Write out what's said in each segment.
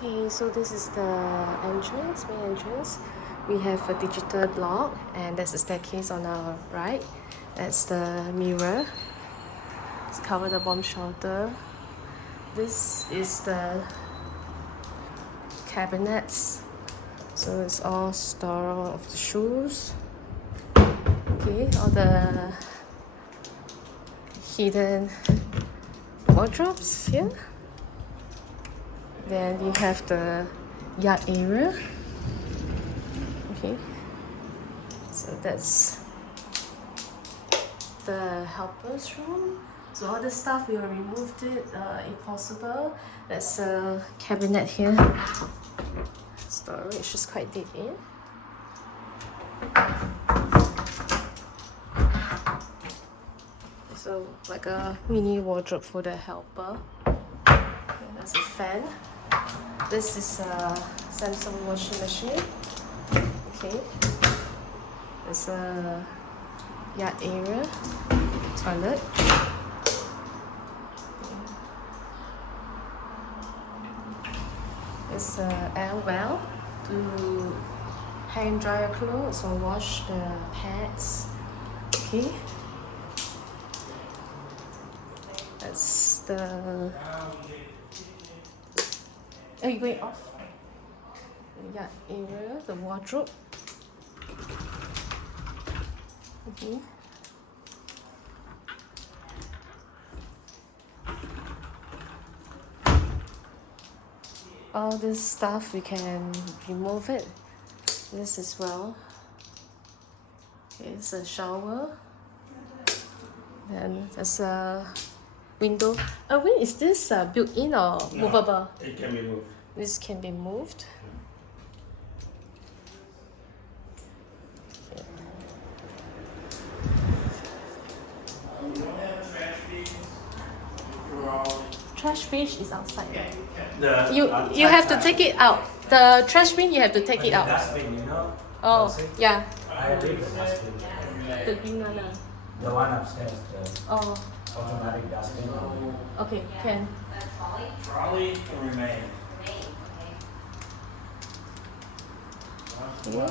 Okay, so this is the entrance, main entrance. We have a digital block, and there's a staircase on our right. That's the mirror. It's covered the bomb shelter. This is the cabinets. So it's all store of the shoes. Okay, all the hidden wardrobes here. Then you have the yard area. Okay, so that's the helper's room. So all the stuff we will remove it if possible. There's a cabinet here. Storage is quite deep in. So like a mini wardrobe for the helper. And there's a fan. This is a Samsung washing machine. Okay. There's a yard area, toilet. There's a air well to hang dry your clothes or wash the pads. Okay. That's the. Oh, you going off? The yard area, the wardrobe. Okay. All this stuff we can remove it. This as well. Okay, it's a shower. Then there's a window. Wait, is this built-in or movable? It can be moved. This can be moved. Trash bin is outside. You have to take it out. The trash bin you have to take it out. Dustbin, you know? Oh, yeah. I leave the dustbin. The green one. The one upstairs, the Oh, automatic dustbin. okay, can. Trolley can remain. Okay. So,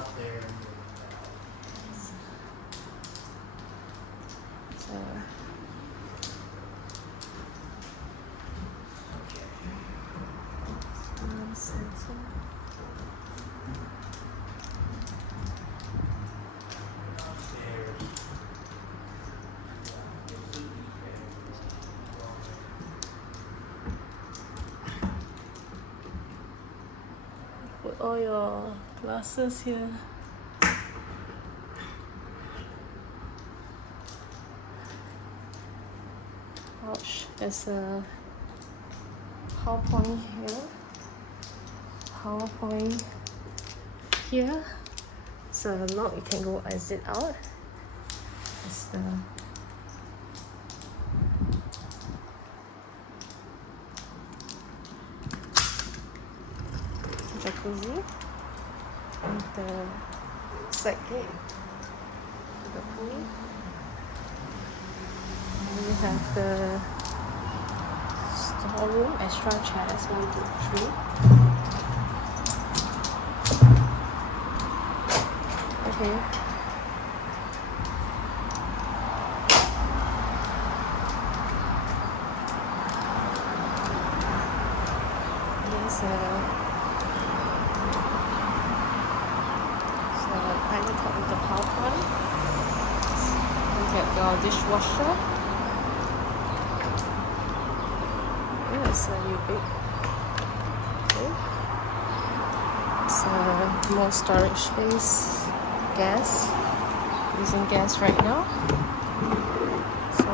put all your glasses here. Ouch, there's a power point here. Power point here. So a lock, you can go exit out. It's the jacuzzi and the side gate to the pool. And we have the storeroom, extra chairs, 1, 2, 3. Okay. There's I will talk with the power point. You get your dishwasher. Yes, you big. Okay. So more storage space. Gas. Using gas right now. So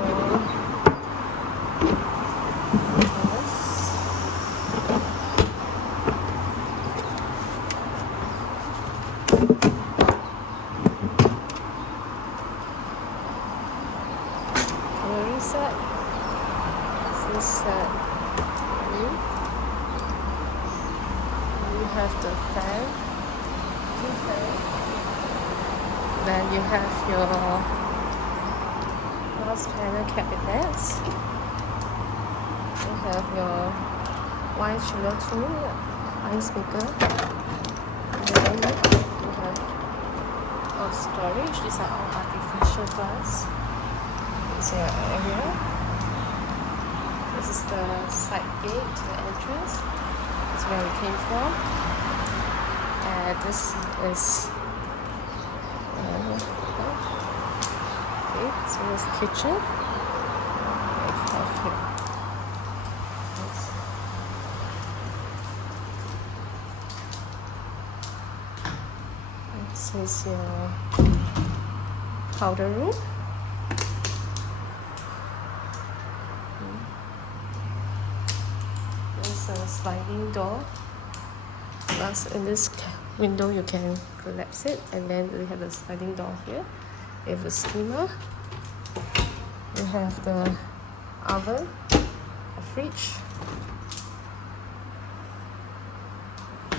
coloring set. This is set 3. You have the fan. 2 fans. Then you have your glass panel cabinets. You have your wine chiller tool. I ice maker. And then you have all storage. These are all artificial glass. This is your area. This is the side gate to the entrance. That's where we came from. And this is okay, so this kitchen. This is your powder room. There's a sliding door. Plus, in this window, you can collapse it, and then we have a sliding door here. We have a steamer. We have the oven, a fridge,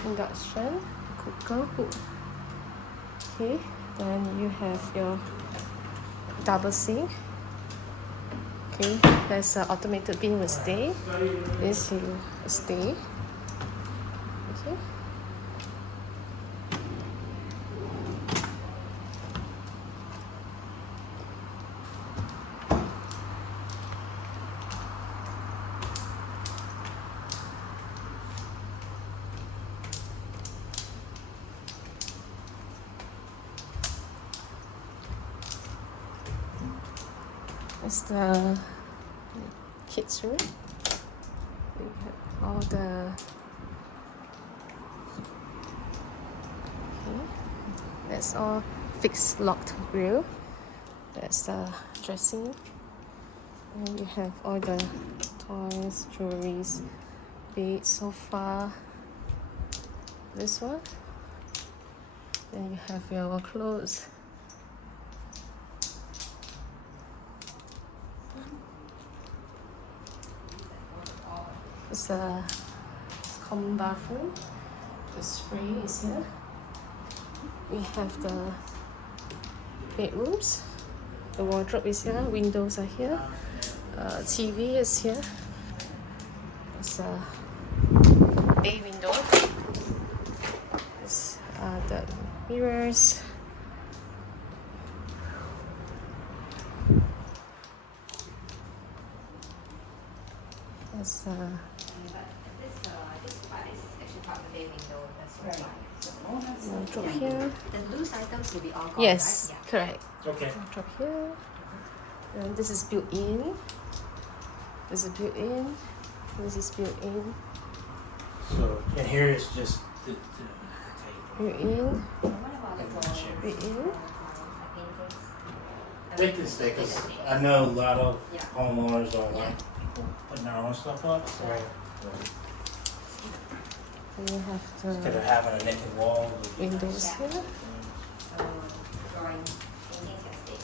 induction, cooker, hood. Okay, then you have your double sink. Okay, there's an automated bin with stay. This is a stay. Okay. It's the kids' room. We have all the okay. That's all fixed locked grill. That's the dressing. And you have all the toys, jewelries, bed, sofa. This one. Then you have your clothes. It's a common bathroom. The spray is here. We have the bedrooms. The wardrobe is here. Windows are here. TV is here. It's a bay window. It's the mirrors. It's This part is actually part of the bay window. That's why. wardrobe here. The loose items will be all gone, Yes, right? correct. Okay. Wardrobe here. And this is built in. This is built in. This is built in. So, and here is just the Built in. Yeah. What about the clothes? Built in. Paintings? Take this day, because I know a lot of Yeah. homeowners don't like people putting their own stuff up. So And you have instead of the having a naked wall. windows here. Drawing paintings can stay.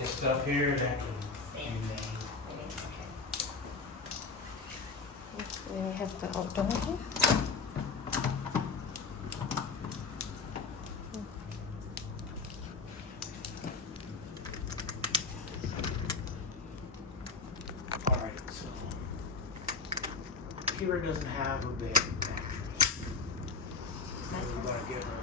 This stuff here that can Stay. Then we have the outdoor here. Alright, so Kira doesn't have a bed mattress. So we're gonna give her